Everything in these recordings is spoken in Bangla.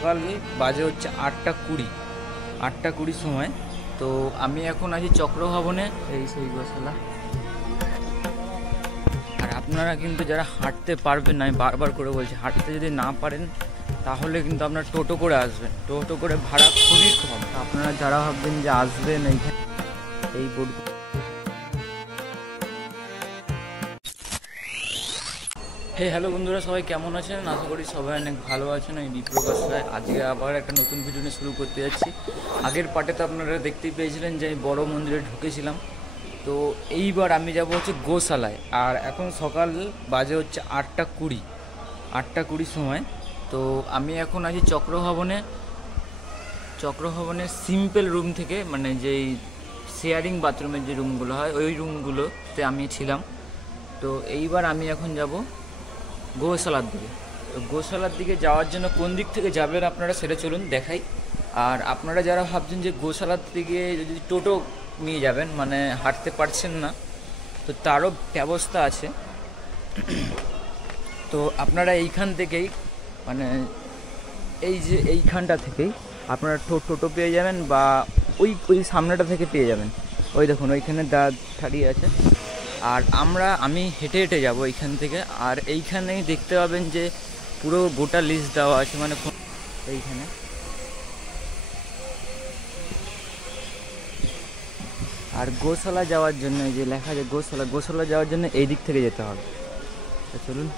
সকাল বাজে হচ্ছে 8টা 20 সময়। তো আমি এখন আছি চক্রভবনে, এই সেই গোশালা। আর আপনারা কিন্তু যারা হাঁটতে পারবেন না, আমি বারবার করে বলছি, হাঁটতে যদি না পারেন তাহলে কিন্তু আপনার টোটো করে আসবেন। টোটো করে ভাড়া খুবই কম। আপনারা যারা ভাববেন যে আসবেন এইখানে, এই বোর্ড। হ্যালো বন্ধুরা, সবাই কেমন আছেন? আশা করি সবাই অনেক ভালো আছেন। আমি বিপ্রকাশ রায় আজকে আবার একটা নতুন ভিডিও নিয়ে শুরু করতে যাচ্ছি। আগের পার্টে তো আপনারা দেখতেই পেয়েছিলেন যে আমি বড় মন্দিরে ঢুকেছিলাম। তো এইবার আমি যাব হচ্ছে গোশালায়। আর এখন সকাল বাজে হচ্ছে 8টা 20 সময়। তো আমি এখন আছি চক্রভবনের সিম্পল রুম থেকে, মানে যেই শেয়ারিং বাথরুমের যে রুমগুলো হয় ওই রুমগুলোতে আমি ছিলাম। তো এইবার আমি এখন যাব গোশালার দিকে। তো গোশালার দিকে যাওয়ার জন্য কোন দিক থেকে যাবেন আপনারা সেটা চলুন দেখাই। আর আপনারা যারা ভাবছেন যে গোশালার দিকে যদি টোটো নিয়ে যাবেন, মানে হাঁটতে পারছেন না, তো তারও ব্যবস্থা আছে। তো আপনারা এইখান থেকেই, মানে এই যে এইখানটা থেকেই আপনারা টোটো পেয়ে যাবেন, বা ওই সামনেটা থেকে পেয়ে যাবেন। ওই দেখুন ওইখানে দাঁড়িয়ে আছে। আর আমি হেঁটে হেঁটে যাব এইখান থেকে। আর এইখানেই দেখতে পাবেন যে পুরো গোটা লিস্ট দেওয়া আছে, মানে এইখানে। আর গোশালা যাওয়ার জন্য এই যে লেখা আছে গোশালা যাওয়ার জন্য এই দিক থেকে যেতে হবে। তো চলুন।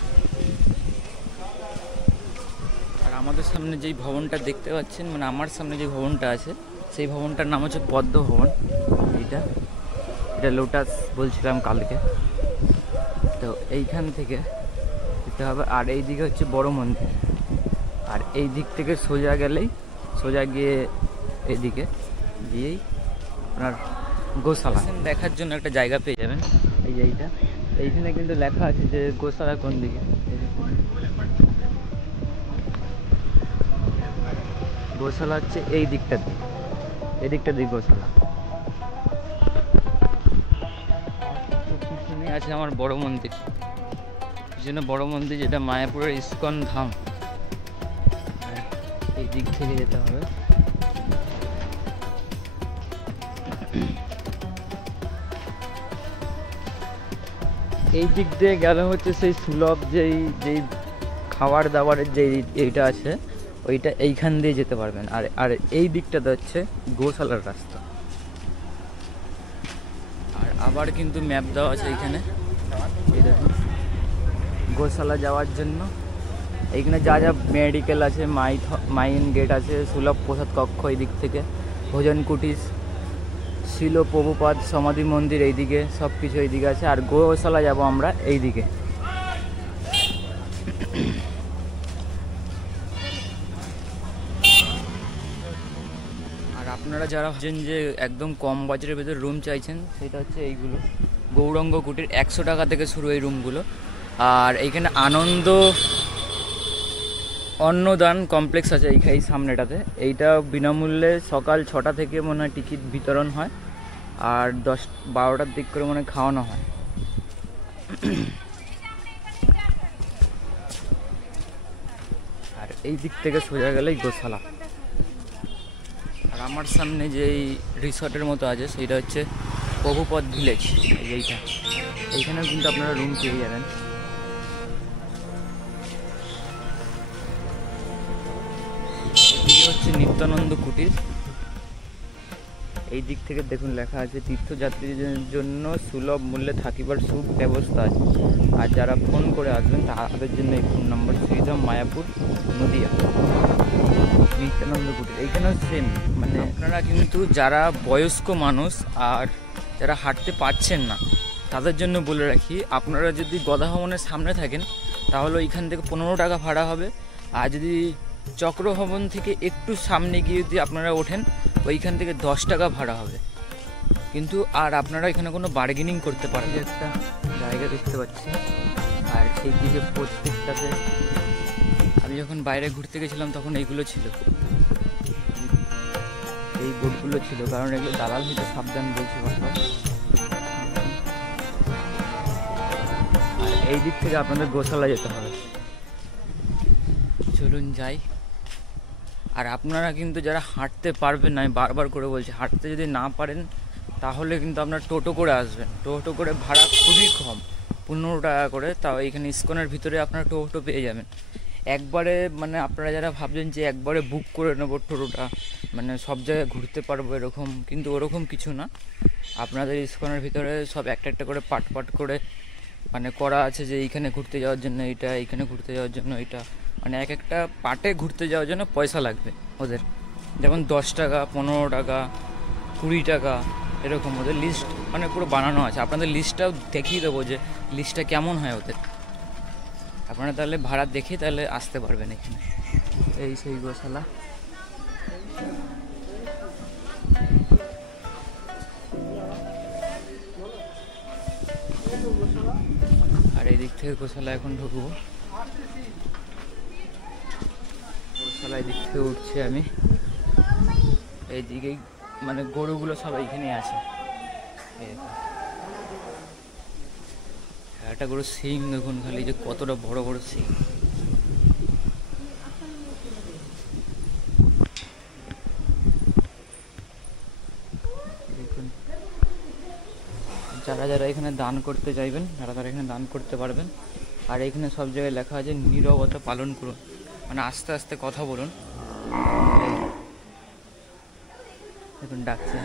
আর আমাদের সামনে যেই ভবনটা দেখতে পাচ্ছেন, মানে আমার সামনে যে ভবনটা আছে, সেই ভবনটার নাম হচ্ছে পদ্ম ভবন। এটা লোটাস বলছিলাম কালকে। তো এইখান থেকে যেতে হবে। আর এই দিকে হচ্ছে বড় মন্দির। আর এই দিক থেকে সোজা গিয়ে এইদিকে গিয়েই আপনার গোশালা দেখার জন্য একটা জায়গা পেয়ে যাবেন। এই যে এইখানে কিন্তু লেখা আছে যে গোশালা কোন দিকে। গোশালা হচ্ছে এই দিকটা দিয়ে গোশালা। পিছনে আছে আমার বড় মন্দির, যেটা মায়াপুরের ইস্কন ধাম। এই দিক থেকে যেতে হবে। এই দিক দিয়ে গেলে হচ্ছে সেই সুলভ যেই খাবার দাবারের এইটা আছে, ওইটা এইখান দিয়ে যেতে পারবেন। আর এই দিকটাতে হচ্ছে গোশালার রাস্তা। আর আবার কিন্তু ম্যাপ দেওয়া আছে এইখানে, এই দেখুন গোশালা যাওয়ার জন্য। এইখানে যা মেডিকেল আছে, মাইন গেট আছে, সুলভ প্রসাদ কক্ষ এই দিক থেকে, ভোজন কুটির, শিল প্রভুপাদ সমাধি মন্দির এইদিকে, সব কিছু এইদিকে আছে। আর গোশালা যাব আমরা এইদিকে। আর আপনারা যারা ভাবছেন যে একদম কম বাজেটের ভেতরে রুম চাইছেন, সেটা হচ্ছে এইগুলো গৌরাঙ্গ কুটির। 100 টাকা থেকে শুরু এই রুমগুলো। আর এইখানে আনন্দ অন্নদান কমপ্লেক্স আছে এই সামনেটাতে। এইটা বিনামূল্যে সকাল 6টা থেকে মনে হয় টিকিট বিতরণ হয়, আর 10-12টার দিক করে মনে খাওয়ানো হয়। আর এই দিক থেকে সোজা গেলেই গোশালা। আর আমার সামনে যেই রিসর্টের মতো আছে সেইটা হচ্ছে প্রভুপদ ভিলেজ। এইখানেও কিন্তু আপনারা রুম পেয়ে যাবেন। হচ্ছে নিত্যানন্দ কুটির। এই দিক থেকে দেখুন লেখা আছে তীর্থযাত্রীদের জন্য সুলভ মূল্যে থাকিবার সুব্যবস্থা আছে। আর যারা ফোন করে আসবেন তাদের জন্য এই ফোন নম্বর শ্রীধাম মায়াপুর নদিয়া। নিত্যানন্দ কুটির এইখানেও সেম, মানে আপনারা কিন্তু যারা বয়স্ক মানুষ আর যারা হাঁটতে পারছেন না তাদের জন্য বলে রাখি, আপনারা যদি গদা ভবনের সামনে থাকেন তাহলে ওইখান থেকে 15 টাকা ভাড়া হবে। আর যদি চক্রভবন থেকে একটু সামনে গিয়ে যদি আপনারা ওঠেন, ওইখান থেকে 10 টাকা ভাড়া হবে। কিন্তু আর আপনারা এখানে কোনো বার্গেনিং করতে পারেন। একটা জায়গা দেখতে পাচ্ছি, আর সেই দিকে প্রত্যেকটাতে আমি যখন বাইরে ঘুরতে গেছিলাম তখন এইগুলো ছিল, এই বোর্ডগুলো ছিল, কারণ এগুলো দালাল হইতে সাবধান বলছে বারবার। আর এই দিক থেকে আপনাদের গোশালা যেতে হবে। চলুন যাই। আর আপনারা কিন্তু যারা হাঁটতে পারবেন না, আমি বারবার করে বলছি, হাঁটতে যদি না পারেন তাহলে কিন্তু আপনার টোটো করে আসবেন। টোটো করে ভাড়া খুবই কম, 15 টাকা করে, তাও এখানে ইসকনের ভিতরে আপনারা টোটো পেয়ে যাবেন একবারে। মানে আপনারা যারা ভাবছেন যে একবারে বুক করে নেবো টোটোটা, মানে সব জায়গায় ঘুরতে পারবো এরকম, কিন্তু ওরকম কিছু না। আপনাদের ইসকনের ভিতরে সব একটা একটা করে পার্ট পার্ট করে মানে করা আছে, যে এইখানে ঘুরতে যাওয়ার জন্য এইটা, এইখানে ঘুরতে যাওয়ার জন্য এইটা, মানে এক একটা পার্টে ঘুরতে যাওয়ার জন্য পয়সা লাগবে ওদের। যেমন 10 টাকা, 15 টাকা, 20 টাকা, এরকম ওদের লিস্ট মানে পুরো বানানো আছে। আপনাদের লিস্টটাও দেখিয়ে দেবো যে লিস্টটা কেমন হয় ওদের, আপনারা তাহলে ভাড়া দেখে তাহলে আসতে পারবেন এখানে। এই সেই গোশালা। আর এই দিক থেকে গোশালা এখন ঢুকবো। গোশালা এই দিক থেকে উঠছি আমি, এইদিকেই মানে গরুগুলো সব এইখানে আছে। একটা গরু সিং দেখুন খালি, যে কতটা বড় বড় সিং। দেখুন, যারা যারা এখানে দান করতে চাইবেন তারা তারা এখানে দান করতে পারবেন। আর এখানে সব জায়গায় লেখা আছে নীরবতা পালন করুন, মানে আস্তে আস্তে কথা বলুন। দেখুন ডাকছে।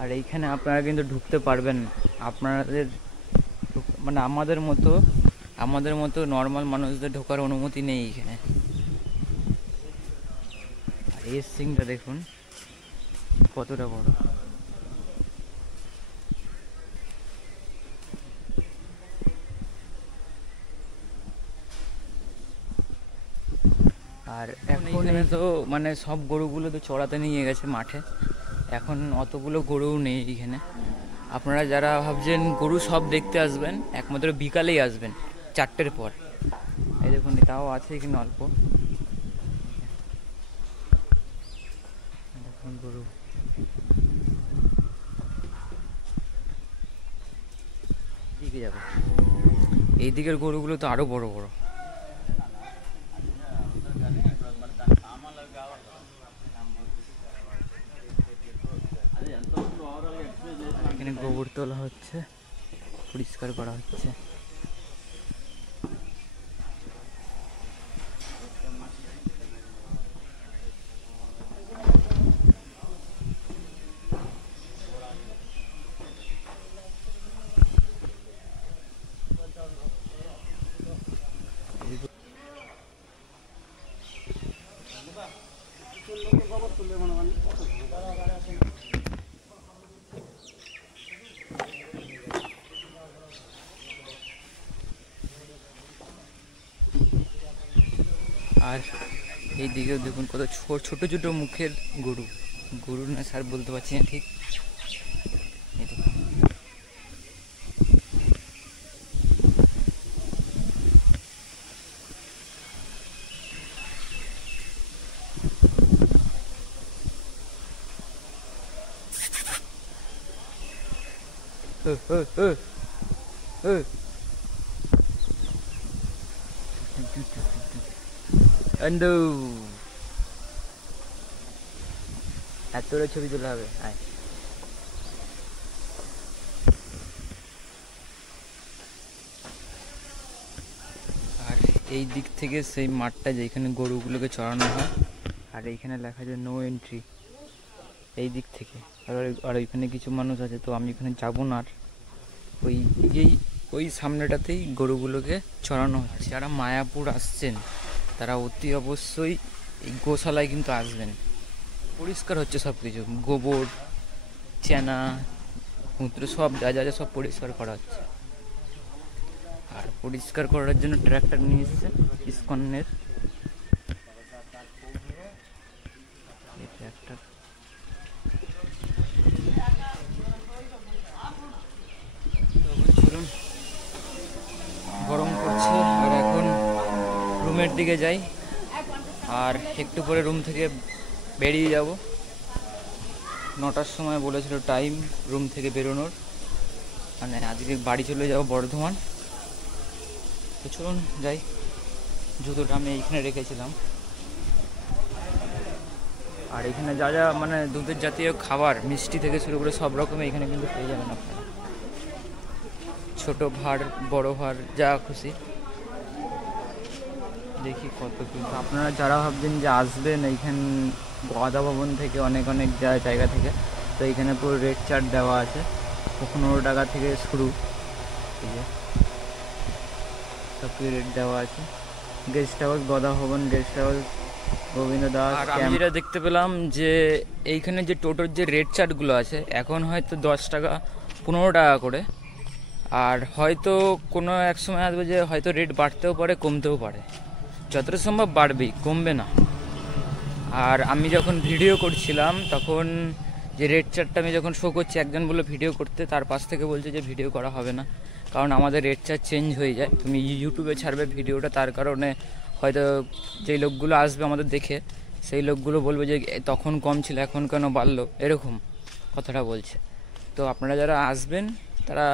আর এইখানে আপনারা কিন্তু ঢুকতে পারবেন, আপনাদের মানে আমাদের মতো নর্মাল মানুষদের ঢোকার অনুমতি নেই এখানে। আর এই সিংটা দেখুন কতটা বড়। আর এখন এখানে তো মানে সব গরুগুলো তো চড়াতে নিয়ে গেছে মাঠে, এখন অতগুলো গরুও নেই এখানে। আপনারা যারা ভাবছেন গরু সব দেখতে আসবেন, একমাত্র বিকালেই আসবেন 4টের পর। এই দেখুন তাও আছে এখানে অল্প। দেখুন গরু, দিকে যাবে, এই দিকের গরুগুলো তো আরো বড় বড়। এখানে গোবর তোলা হচ্ছে, পরিষ্কার করা হচ্ছে। আর এই দিকেও দেখুন কত ছোট ছোট মুখের গরু, গরু না স্যার বলতে পারছি না ঠিক। এতটা ছবি তোলা হবে। আর এই দিক থেকে সেই মাঠটা যেখানে গরুগুলোকে চড়ানো হয়, আর এইখানে লেখা আছে নো এন্ট্রি এই দিক থেকে। আর ওইখানে কিছু মানুষ আছে, তো আমি ওখানে যাবো না। আর ওই দিকেই ওই সামনেটাতেই গরুগুলোকে চড়ানো হচ্ছে। যারা মায়াপুর আসছেন তারা অতি অবশ্যই এই গোশালায় কিন্তু আসবেন। পরিষ্কার হচ্ছে সব কিছু, গোবর, চেনা, মূত্র সব যা যা সব পরিষ্কার করা হচ্ছে। আর পরিষ্কার করার জন্য ট্র্যাক্টর নিয়ে এসছে ইসকনের ট্র্যাক্টর। চলুন, গরম করছে। আর এখন রুমের দিকে যাই, আর একটু পরে রুম থেকে বেরিয়ে যাব। 9টার সময় বলেছিল টাইম রুম থেকে বেরোনোর, মানে আজকে বাড়ি চলে যাব বর্ধমান। তো চলুন যাই। জুতোটা আমি এইখানে রেখেছিলাম। আর এখানে যা যা মানে দুধের জাতীয় খাবার, মিষ্টি থেকে শুরু করে সব রকমের এখানে কিন্তু পেয়ে যাবেন আপনারা। ছোট ভাঁড়, বড় ভাঁড়, যা খুশি। দেখি কত কিন্তু আপনারা যারা ভাবছেন যে আসবেন এইখান গদা ভবন থেকে অনেক অনেক জায়গা থেকে, তো এইখানে পুরো রেট চার্ট দেওয়া আছে। 15 টাকা থেকে শুরু, ঠিক আছে, সব কিছু রেট দেওয়া আছে। গেস্ট হাউস গদা ভবন, গেস্ট হাউস গোবিন্দ দাস। আর আমি যেটা দেখতে পেলাম যে এইখানে যে টোটোর যে রেট চার্টগুলো আছে এখন হয়তো 10 টাকা 15 টাকা করে, আর হয়তো কোনো এক সময় আসবে যে হয়তো রেট বাড়তেও পারে কমতেও পারে, যতটা সম্ভব বাড়বেই, কমবে না। আর আমি যখন ভিডিও করছিলাম তখন যে রেট চার্টটা আমি যখন শো করছি, একজন বললো ভিডিও করতে, তার পাশ থেকে বলছে যে ভিডিও করা হবে না, কারণ আমাদের রেট চার্ট চেঞ্জ হয়ে যায়। তুমি ইউটিউবে ছাড়বে ভিডিওটা, তার কারণে হয়তো যেই লোকগুলো আসবে আমাদের দেখে, সেই লোকগুলো বলবে যে তখন কম ছিল এখন কেন বাড়লো, এরকম কথাটা বলছে। তো আপনারা যারা আসবেন তারা,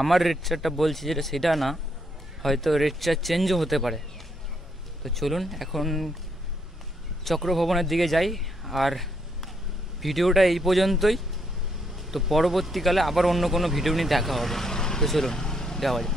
আমার রেট চার্টটা বলছি যেটা সেটা না, হয়তো রেট চার্ট চেঞ্জও হতে পারে। তো চলুন এখন চক্রভবনের দিকে যাই। আর ভিডিওটা এই পর্যন্তই, তো পরবর্তীকালে আবার অন্য কোনো ভিডিও নিয়ে দেখা হবে। তো চলুন যাওয়া যায়।